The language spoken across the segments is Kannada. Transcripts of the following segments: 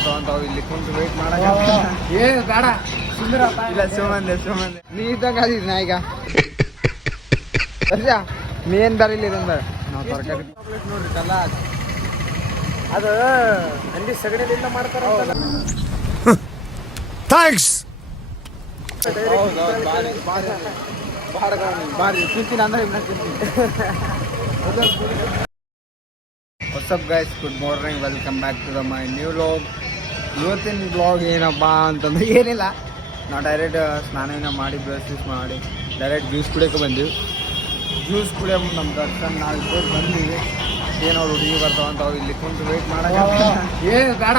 ಬರ್ತಾವಂತ ಇಲ್ಲಿ ಕುಂತು ವೇಟ್ ಮಾಡಕ ಏನು ಬೇಡ ಸುಂದರ ಇಲ್ಲ ಸುಮ್ಮಂದೆ ನೀ ಇದ್ದಾಗ ಅದಿದ್ ನಾ ಈಗ ಬರ್ಜಾ ನೀ ಏನು ಬರಲಿಲ್ಲ ಇದೊಂದು ನಾವು ತರಕಾರಿ ನೋಡ್ರಿ ಕಲ್ಲ ಅದು ಹಂದಿ ಸಗಣಿಯಿಂದ ಮಾಡ್ತಾರ ಥ್ಯಾಂಕ್ಸ್ ಬಾರಿ ತಿಂತೀನಿ ಅಂದ್ರೆ what's up guys good morning welcome back to the my new vlog. ಇವತ್ತಿನ ಬ್ಲಾಗ್ ಏನಪ್ಪ ಅಂತಂದ್ರೆ ಏನಿಲ್ಲ, ನಾವು ಡೈರೆಕ್ಟ್ ಸ್ನಾನ ಮಾಡಿ ಬ್ರಷ್ ಮಾಡಿ ಡೈರೆಕ್ಟ್ ಜ್ಯೂಸ್ ಕುಡಿಯೋಕೆ ಬಂದೀವಿ. ಜ್ಯೂಸ್ ಕುಡಿಯೋ ನಮ್ಮ ದರ್ಶನ್ ನಾವು ಇಬ್ಬರು ಬಂದೀವಿ. ಏನೋ ಹುಡುಗಿ ಬರ್ತಾವಂತ ಇಲ್ಲಿ ಕುಂತು ವೇಟ್ ಮಾಡೋಕೆ ಏನು ಬೇಡ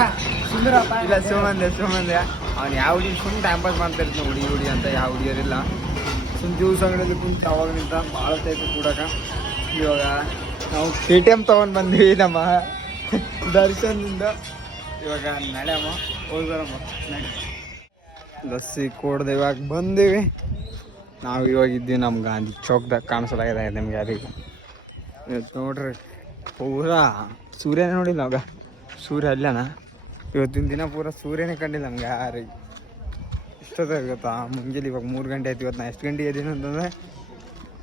ಸುಂದರ ಇಲ್ಲ ಸುಮ್ಮಂದೆ ಅವ್ನು ಯಾವ ಹುಡುಗಿ ಸುಮ್ಮನೆ ಟೈಮ್ ಪಾಸ್ ಮಾಡ್ತಾಯಿರ್ತೀನಿ ಹುಡುಗಿ ಅಂತ ಯಾವ ಹುಡುಗಿಯರಿಲ್ಲ. ಸುಮ್ಮನೆ ಜ್ಯೂಸ್ ಅಂಗಡಿಯಲ್ಲಿ ಕುಂತು ಅವಾಗ ನಿಂತ ಭಾಳ ಟೈಪ್ ಕೂಡಕ. ಇವಾಗ ನಾವು KTM ತೊಗೊಂಡು ಬಂದೀವಿ ನಮ್ಮ ದರ್ಶನ್ನಿಂದ. ಇವಾಗ ನಡೆಯಮ್ಮ ಹೋಗ್ಬರಮ್ಮ ನಡಿ. ಲಸ್ಸಿ ಕೊಡ್ದೆ ಇವಾಗ ಬಂದೀವಿ. ನಾವು ಇವಾಗ ಇದ್ದೀವಿ ನಮ್ಮ ಗಾಂಧಿ ಚೌಕ್ದಾಗ ಕಾಣಿಸಲಾಗಿದೆ ನಿಮ್ಗೆ ಯಾರಿಗೆ ನೋಡ್ರಿ. ಪೂರಾ ಸೂರ್ಯನೇ ನೋಡಿಲ್ಲ ಅವಾಗ, ಸೂರ್ಯ ಅಲ್ಲನ ಇವತ್ತಿನ ದಿನ ಪೂರ ಸೂರ್ಯನೇ ಕಂಡಿಲ್ಲ ನಮ್ಗೆ ಯಾರಿಗೆ. ಇಷ್ಟದ ಗೊತ್ತಾ ಮುಂಜಾನೆ ಇವಾಗ 3 ಗಂಟೆ ಆಯ್ತು. ಇವತ್ತು ನಾ ಎಷ್ಟು ಗಂಟೆಗೆ ಎದ್ದೀನಿ ಅಂತಂದರೆ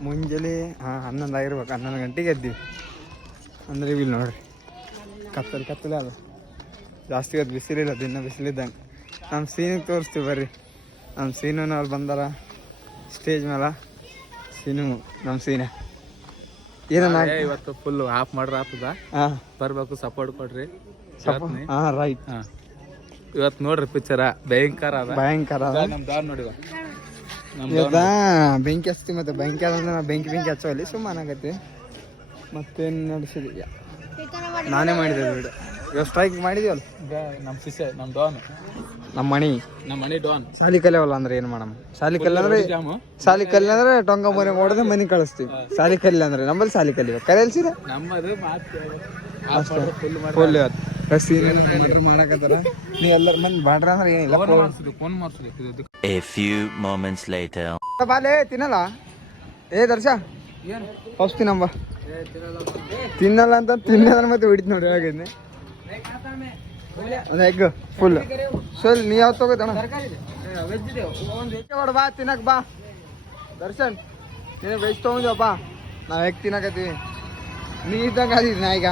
ಮುಂಜಾನೆ 11 ಆಗಿರ್ಬೇಕು, 11 ಗಂಟೆಗೆ ಎದ್ದೀವಿ. ಅಂದರೆ ಇಲ್ಲಿ ನೋಡ್ರಿ ಕತ್ತಲೆ ಅಲ್ಲ ಜಾಸ್ತಿ ಇವತ್ತು ಬಿಸಿಲಿಲ್ಲ, ದಿನ ಬಿಸಿಲಿದ್ದಂಗೆ. ನಮ್ಮ ಸೀನಿಗೆ ತೋರಿಸ್ತೀವಿ ಬರ್ರಿ. ನಮ್ಮ ಸೀನವ್ರು ಬಂದಾರ ಸ್ಟೇಜ್ ಮೇಲೆ. ಸೀನು ನಮ್ಮ ಸೀನೆ ಏನ ಇವತ್ತು ಫುಲ್ ಆಫ್ ಮಾಡ್ರ ಆತದ. ಬರ್ಬೇಕು, ಸಪೋರ್ಟ್ ಕೊಡ್ರಿ. ರೈಟ್. ಇವತ್ತು ನೋಡ್ರಿ ಪಿಕ್ಚರ ಭಯಂಕರ ನೋಡಿ. ಬೆಂಕಿ ಹಚ್ತೀವಿ ಮತ್ತೆ ಬೆಂಕಿ ಅದಂದ್ರೆ ನಾವು ಬೆಂಕಿ ಹಚ್ಚೋಲ್ಲಿ ಸುಮ್ಮನೆ ಆಗತ್ತೆ. ಮತ್ತೇನು ನಡೆಸಿದ್ವಿ ನಾನೇ ಮಾಡಿದೆ ಬಿಡು. ಇವಾಗ ಸ್ಟ್ರೈಕ್ ಮಾಡಿದೀವಲ್ಲ ನಮ್ಮ ಶಿಷ್ಯ ನಮ್ಮ ಡಾನ್ ನಮ್ಮ ಮಣಿ ಡಾನ್. ಸಾಲಿ ಕಲಿಯವಲ್ಲ ಅಂದ್ರೆ ಏನು ಮಾಡಮ್ಮ. ಸಾಲಿ ಕಲ್ಲಿ ಅಂದ್ರೆ ಟೊಂಗ ಮನೆ ಹೊಡೆದು ಮನೆ ಕಳಿಸ್ತೀವಿ. ಸಾಲಿ ಕಲ್ಲಿ ಅಂದ್ರೆ ನಮ್ಮಲ್ಲಿ ಸಾಲಿ ಕಲಿಬೇಕು ಕಲಿಯಲ್ಸಿರ ನಮ್ಮದು ಫುಲ್ ಇವತ್ತು ಮಾಡಕತ್ತಾರ. ನೀವು ಎಲ್ಲರ ಮಂದಿ ಬಾಡ್ರ ಅಂದ್ರೆ ಏನಿಲ್ಲ. Phone ಮಾಡಿಸ್ರಿ. A few moments later. ಬಾಲೆ ತಿನ್ನಲ್ಲ ದರ್ಶ ಫಸ್ಟ್ ತಿನ್ನಮ್ಮ. ತಿನ್ನಲ್ಲ ಅಂತ ತಿನ್ನೋದ್ರ ಮತ್ತೆ ಹೊಡಿತು ನೋಡಿ ಹಾಗಿದ್ನೆ ಒಂದು ಎಗ್ ಫುಲ್. ಸೊ ನೀ ಯಾವತ್ತು ಹೋಗೋದಣ್ಣ ಬಾ ತಿನ್ನಕ್ ಬಾ ದರ್ಶನ್. ನೀನು ವೆಜ್ ತೊಗೊಂಡಿವಪ್ಪ, ನಾವು ಎಗ್ ತಿನ್ನಕತ್ತೀವಿ. ನೀ ಇದ್ದಂಗೆ ಅದಿದ್ ನಾ ಈಗ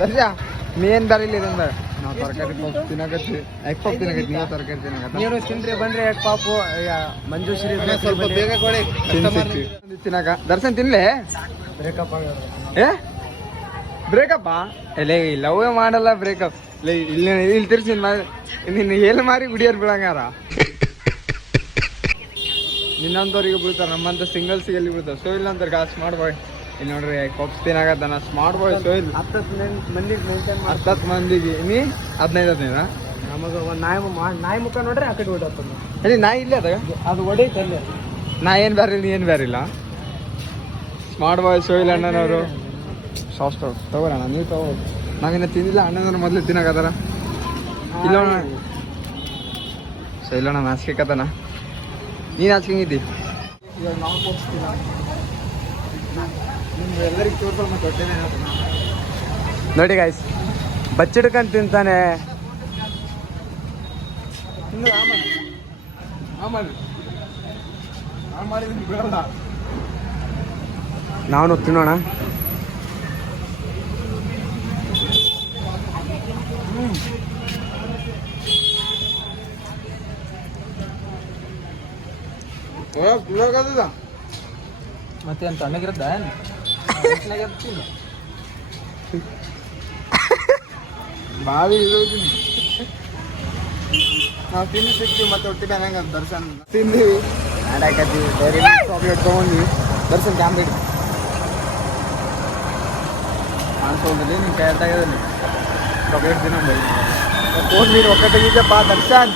ದರ್ಶ ನೀ ಏನು ಬರಲಿಲ್ಲ ಇದೊಂದು ನಾವು ತರಕಾರಿ ಪಾಪ್ ತಿನ್ನಕತ್ತೀವಿ. ಎಗ್ ಪಾಪ್ ತಿನ್ನಕತ್ತಿ, ನೀವು ತರಕಾರಿ ತಿನ್ನಕತ್ತಿ. ನೀವು ತಿನ್ರಿ ಬಂದ್ರಿ ಎಗ್ ಪಾಪು ಮಂಜುಶ್ರೀ ಸ್ವಲ್ಪ ಬೇಗ ಕೊಡಿ ತಿನ್ನಕ. ದರ್ಶನ್ ತಿನ್ಲೆ ಬ್ರೇಕಪ್ ಇಲ್ಲ ಲವ್ ಮಾಡಲ್ಲ ಬ್ರೇಕಪ್ ಇಲ್ಲಿ ತಿರ್ಸಿ ನಿನ್ನ ಎಲ್ಲಿ ಮಾರಿ ಗುಡಿಯಾರ ಬೀಳಂಗಾರ. ನಿನ್ನಂತವ್ರಿಗೆ ಬೀಳ್ತಾರೆ, ನಮ್ಮಂತ ಸಿಂಗಲ್ಸ್ಗೆ ಎಲ್ಲಿ ಬೀಳ್ತಾರೆ. ಸೋಯಿಲ್ ಅಂತಾರೆ ಕಾಸು ಮಾಡ್ಬೋಯ್. ಇಲ್ಲಿ ನೋಡ್ರಿ ಪಪ್ಸ್ ತಿನ್ನಾಗತ್ತಾನ ಸ್ಮಾರ್ಟ್ ಬಾಯ್ ಸೋಯಿಲ್. 10 ಮಂದಿಗೆ ನೀ 15 ನಮಗೆ ಒಂದು ನಾಯಿ ಮುಖ ನೋಡ್ರಿ ಆ ಕಡೆ ಓಡಾಡ್ತಾನ. ಹೇಳಿ ನಾಯಿ ಇಲ್ಲೇ ಅದಾಗ ಅದು ಹೊಡೀತ ಅಲ್ಲೇ. ನಾ ಏನು ಬ್ಯಾರಿಲ್ಲ ನೀ ಏನು ಬ್ಯಾರಿಲ್ಲ. ಸ್ಮಾರ್ಟ್ ಬಾಯ್ ಸೋಯಿಲ್ ಅಣ್ಣನವರು ಸಾಫ್ಟ್ ತಗೋರಣ್ಣ. ನೀವು ತಗೋಬೋದು, ನಾವಿನ್ನ ತಿಂದಿಲ್ಲ. ಅಣ್ಣನವ್ರು ಮೊದಲು ತಿನ್ನಾಕತ್ತಾರ. ಇಲ್ಲೋಣ ಸೋಯಿಲಣ್ಣ ನಾಚಿಕೆಕತ್ತಾನ. ನೀನು ನಾಚಿಕೆಂಗಿದ್ದಿ. ಇವಾಗ ನಾವು ಹೋಗ್ತೀನ ನಿಮ್ಗೆ ಎಲ್ಲರಿಗೂ ತೋರ್ಸಲ್ ಮತ್ತೆ ಹೊಟ್ಟೆನೇ ನೋಡಿ ಗಾಯ್ಸ್. ಬಚ್ಚಿಡ್ಕೊಂಡು ತಿಂತಾನೆ. ನಾವು ತಿನ್ನೋಣ. ಮತ್ತೆ ಏನು ತಣ್ಣಗಿರುತ್ತ ಬಾವಿ ನಾವು ತಿಂದು ಸಿಗ್ತೀವಿ ಮತ್ತೆ ಹೊಟ್ಟಿನ ಹೆಂಗೆ ದರ್ಶನ್ ತಿಂದೀವಿ ಆಡಾಕತ್ತೀವಿ. ಡೈರಿ ಚಾಕ್ಲೇಟ್ ತೊಗೊಂಡ್ವಿ. ದರ್ಶನ್ ಕ್ಯಾಮ್ರ ಇಡಿ ಕಾಣಿಸೋದ್ರಲ್ಲಿ ನಿಮ್ಮ ಕೈ ಅಡ್ಡಾಗದಲ್ಲಿ ಚಾಕ್ಲೇಟ್ ದಿನ ತೊಗೊಂಡು ನೀನು ಒಕ್ಕಟ್ಟಿಗಿದ್ದಪ್ಪ ದರ್ಶನ್.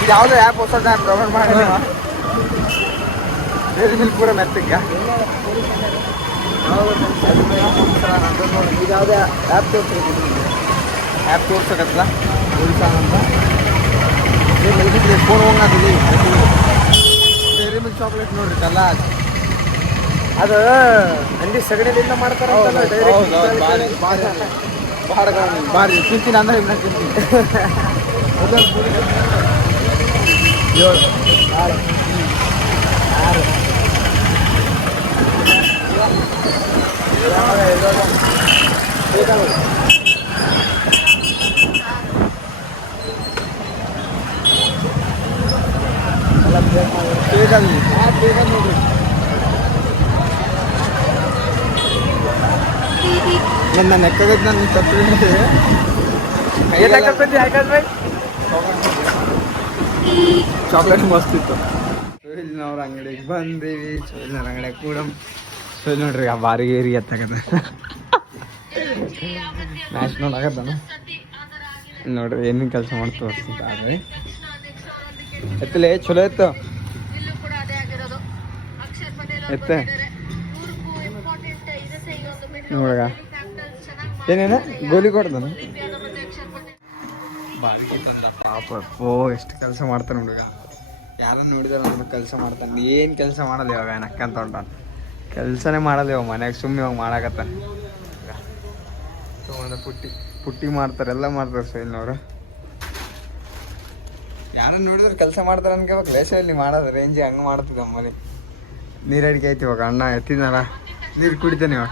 ಈಗ ಯಾವುದೋ ಆ್ಯಪ್ ಹೊಸ ಡೌನ್ಲೋಡ್ ಮಾಡಿ ಡೈರಿ ಮಿಲ್ಕ್ ಪೂರ ಮೆತ್ತಗ ಇದು ಯಾವುದೇ ಆ್ಯಪ್ ತೋರಿಸ್ಬೇಕಲ್ಲ. ಗುಲ್ಸಾನ್ ಅಂತ ಫೋನ್ ಹೋಗಂತದಿ ಡೈರಿ ಮಿಲ್ಕ್ ಚಾಕ್ಲೇಟ್ ನೋಡ್ರಿ ಕಲ್ಲ ಅದು ಹಂದಿ ಸಗಣಿಯಿಂದ ಮಾಡ್ತಾರ ಬಾರಿ ತಿಂತೀನಿ ಅಂದ್ರೆ ಇನ್ನ ತಿಂತೀನಿ ಏಳು 6 ನೋಡ್ರಿ ನನ್ನ ನೆಕ್ಕಾಗೈತೆ ನನ್ನ ತಪ್ಪು ಚಾಕ್ಲೇಟ್ ಮಸ್ತ್ ಇತ್ತು ಸೋಹಿಲ್ನವ್ರ ಅಂಗಡಿಗೆ ಬಂದೀವಿ ಸೋಹಿಲ್ನವ್ರ ಅಂಗಡಿಯಾಗ ಕೂಡ ಸೋಹಿಲ್ ನೋಡ್ರಿ ಆ ಬಾರಿಗೆ ಏರಿ ಎತ್ತಾಗದ ಮ್ಯಾಚ್ ನೋಡಾಗತ್ತಾನ ನೋಡ್ರಿ ಏನೇನು ಕೆಲಸ ಮಾಡಿ ತೋರಿಸ್ತಿದ್ದ ಎತ್ತಲೇ ಚಲೋ ಇತ್ತು ಎತ್ತ ನೋಡಗ ಏನೇನ ಗೋಲಿ ಕೊಡ್ತಾನ ಬಾಕಿ ತಂದ ಪಾಪ ಓ ಎಷ್ಟು ಕೆಲಸ ಮಾಡ್ತಾನೆ ಹುಡುಗ ಯಾರನ್ನ ನೋಡಿದಾರ ಅಂದ್ರೆ ಕೆಲಸ ಮಾಡ್ತಾನೆ ಏನು ಕೆಲಸ ಮಾಡಲ್ಲ ಇವಾಗ ನಕ್ಕಂತ ಹೊಂಟಾನ ಕೆಲಸನೇ ಮಾಡಲ್ಲ ಇವಾಗ ಮನ್ಯಾಗ ಸುಮ್ಮನೆ ಇವಾಗ ಮಾಡಾಕತ್ತಾನ ತೊಗೊಂಡ ಪುಟ್ಟಿ ಮಾಡ್ತಾರೆ ಎಲ್ಲ ಮಾಡ್ತಾರೆ ಸೈಲ್ನವ್ರು ಯಾರನ್ನ ನೋಡಿದ್ರೆ ಕೆಲಸ ಮಾಡ್ತಾರೆ ಅನ್ಕೋಬೇಕು ಲೇಸಲ್ಲಿ ಮಾಡೋದು ರೇಂಜಿ ಹಂಗೆ ಮಾಡ್ತಿದ್ದ ಅಮ್ಮಲ್ಲಿ ನೀರು ಅಡಿಕೆ ಐತಿ ಇವಾಗ ಅಣ್ಣ ಎತ್ತಿದ್ನಲ್ಲ ನೀರು ಕುಡಿತಾನೆ ಇವಾಗ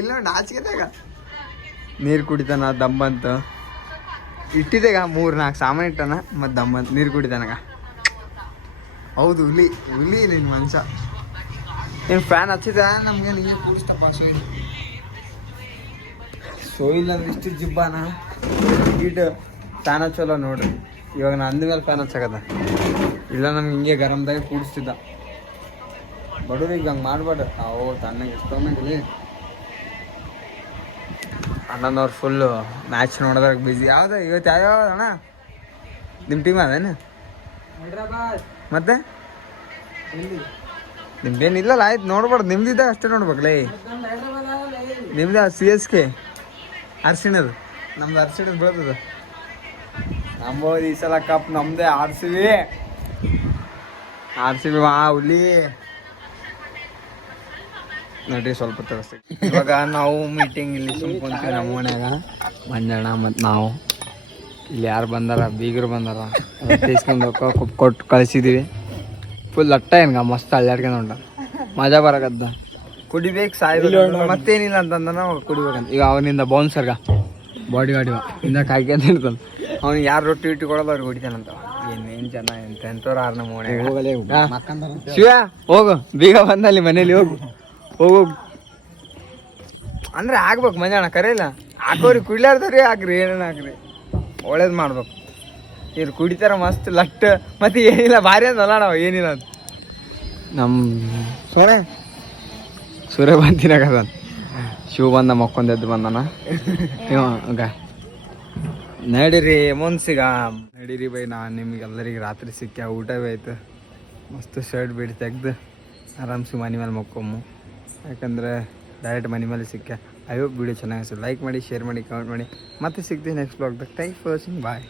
ಇಲ್ಲ ನಾಚಿಕೆದಾಗ ನೀರು ಕುಡಿತಾನ ದಮ್ಮಂತ ಇಟ್ಟಿದೆಗ 3-4 ಸಾಮಾನು ಇಟ್ಟಾನ ಮತ್ತು ದಮ್ಮಂತ ನೀರು ಕುಡಿತಾನಗ ಹೌದು ಹುಲಿ ನಿನ್ನ ಮನುಷ್ಯ ನೀನು ಫ್ಯಾನ್ ಹಚ್ಚಿದ ನಮ್ಗೆ ನೀವೇ ಕೂಡಿಸ್ತಪ್ಪ ಸೋಯಿಲ್ ಅಂದ್ರೆ ಇಷ್ಟು ಜಿಬ್ಬಾನ ಇಟ್ಟು ಫ್ಯಾನ್ ಹಚ್ಚೋಲ್ಲ ನೋಡ್ರಿ ಇವಾಗ ನಾನು ಅಂದ್ಮೇಲೆ ಫ್ಯಾನ್ ಹಚ್ಚಕದ ಇಲ್ಲ ನಮ್ಗೆ ಹಿಂಗೆ ಗರಮ್ದಾಗ ಕೂಡಿಸ್ತಿದ್ದ ಬಡವ್ರಿಗೆ ಹಂಗೆ ಮಾಡ್ಬೇಡ ಅವು ತಣ್ಣಗೆ ಎಷ್ಟೊಂದಾಗಲಿ ಅಣ್ಣನವ್ರು ಫುಲ್ಲು ಮ್ಯಾಚ್ ನೋಡೋದ್ರಾಗ ಬಿಸಿ ಯಾವ್ದು ಇವತ್ತು ಯಾವ್ಯಾವ ಅಣ್ಣ ನಿಮ್ಮ ಟೀಮ್ ಅದೇನು ಮತ್ತೆ ನಿಮ್ದೇನಿಲ್ಲಲ್ಲ ಆಯ್ತು ನೋಡ್ಬಾರ್ದು ನಿಮ್ದಿದ್ದ ಅಷ್ಟೇ ನೋಡ್ಬೇಕಲೇ ನಿಮ್ದು CSK ಅರ್ಸಿಣದು ನಮ್ದು ಅರ್ಸಿಣದು ಬೀಳ್ತದ ನಂಬೋದು ಈ ಸಲ ಕಪ್ ನಮ್ಮದೇ ಆರ್ ಸಿ ಬಿ ಹುಲಿ ನೋಡ್ರಿ ಸ್ವಲ್ಪ ತೋರಿಸ್ತೀವಿ ಇವಾಗ ನಾವು ಮೀಟಿಂಗ್ ಇಲ್ಲಿ ಸುಮ್ಕೊಂತೀವಿ ನಮ್ಮ ಮನ್ಯಾಗ ಮಂಜಣ್ಣ ಮತ್ತು ನಾವು ಇಲ್ಲಿ ಯಾರು ಬಂದಾರ ಬೀಗರು ಬಂದಾರ ತೀಸ್ಕೊಂಡು ಕೊಟ್ಟು ಕಳಿಸಿದ್ದೀವಿ ಫುಲ್ ಅಟ್ಟ ಏನ್ಗ ಮಸ್ತ್ ಅಲ್ಲಾಡ್ಕೊಂಡು ಹೊಂಟ ಮಜಾ ಬರಕದ್ದ ಕುಡಿಬೇಕು ಸಾಯ್ಬೇಕು ಮತ್ತೇನಿಲ್ಲ ಅಂತಂದ ಕುಡಿಬೇಕಂತ ಈಗ ಅವನಿಂದ ಬೌನ್ಸರ್ಗ ಬಾಡಿ ಇಂದ ಕಾಯ್ಕೊಂತ ಇರ್ತಾನೆ ಅವ್ನಿಗೆ ಯಾರು ರೊಟ್ಟಿ ಇಟ್ಟು ಕೊಡೋದು ಅವ್ರಿಗೆ ಹೊಡಿತಾನಂತ ಏನೇನು ಜನ ಎಂತೆಂಥವ್ರು ಆರು ನಮ್ಮ ಮನೆ ಶಿವ ಹೋಗು ಬೀಗ ಬಂದಲ್ಲಿ ಮನೇಲಿ ಹೋಗು ಅಂದ್ರೆ ಆಗ್ಬೇಕು ಮಂಜಣ್ಣ ಕರೆಯಿಲ್ಲ ಹಾಕೋರಿ ಕುಡ್ಲಾರ್ದವ್ರಿ ಹಾಕ್ರಿ ಏನೇನು ಹಾಕ್ರಿ ಒಳ್ಳೇದು ಮಾಡ್ಬೇಕು ಇವ್ರು ಕುಡಿತಾರ ಮಸ್ತ್ ಲಟ್ ಮತ್ತೆ ಏನಿಲ್ಲ ಭಾರಿ ಅಂದಲ್ಲ ನಾವು ಏನಿಲ್ಲ ಅಂತ ನಮ್ಮ ಸೂರ್ಯ ಬಂದಿನಾಗದ ಶಿವ ಬಂದ ಮಕ್ಕೊಂದೆದ್ದು ಬಂದನ ಇವಾಗ ನಡೀರಿ ಮುನ್ಸಿಗ ನಡೀರಿ ಬೈ ನಾನು ನಿಮ್ಗೆಲ್ಲರಿಗೆ ರಾತ್ರಿ ಸಿಕ್ಕ ಊಟ ಭೀ ಆಯ್ತು ಮಸ್ತ್ ಶರ್ಟ್ ಬೀಡಿ ತೆಗ್ದು ಆರಾಮ್ಸಿ ಮನೆ ಮೇಲೆ ಮಕ್ಕೊಮ್ಮು ಯಾಕಂದರೆ ಡೈರೆಕ್ಟ್ ಮನೆ ಮೇಲೆ ಸಿಕ್ಕ ಐ ಹೋಪ್ ವಿಡಿಯೋ ಚೆನ್ನಾಗಿ ಲೈಕ್ ಮಾಡಿ ಶೇರ್ ಮಾಡಿ ಕಮೆಂಟ್ ಮಾಡಿ ಮತ್ತೆ ಸಿಗ್ತೀವಿ ನೆಕ್ಸ್ಟ್ ಬ್ಲಾಗ್ದಾಗ ಥ್ಯಾಂಕ್ಸ್ ಫಾರ್ ವಾಚಿಂಗ್ ಬಾಯ್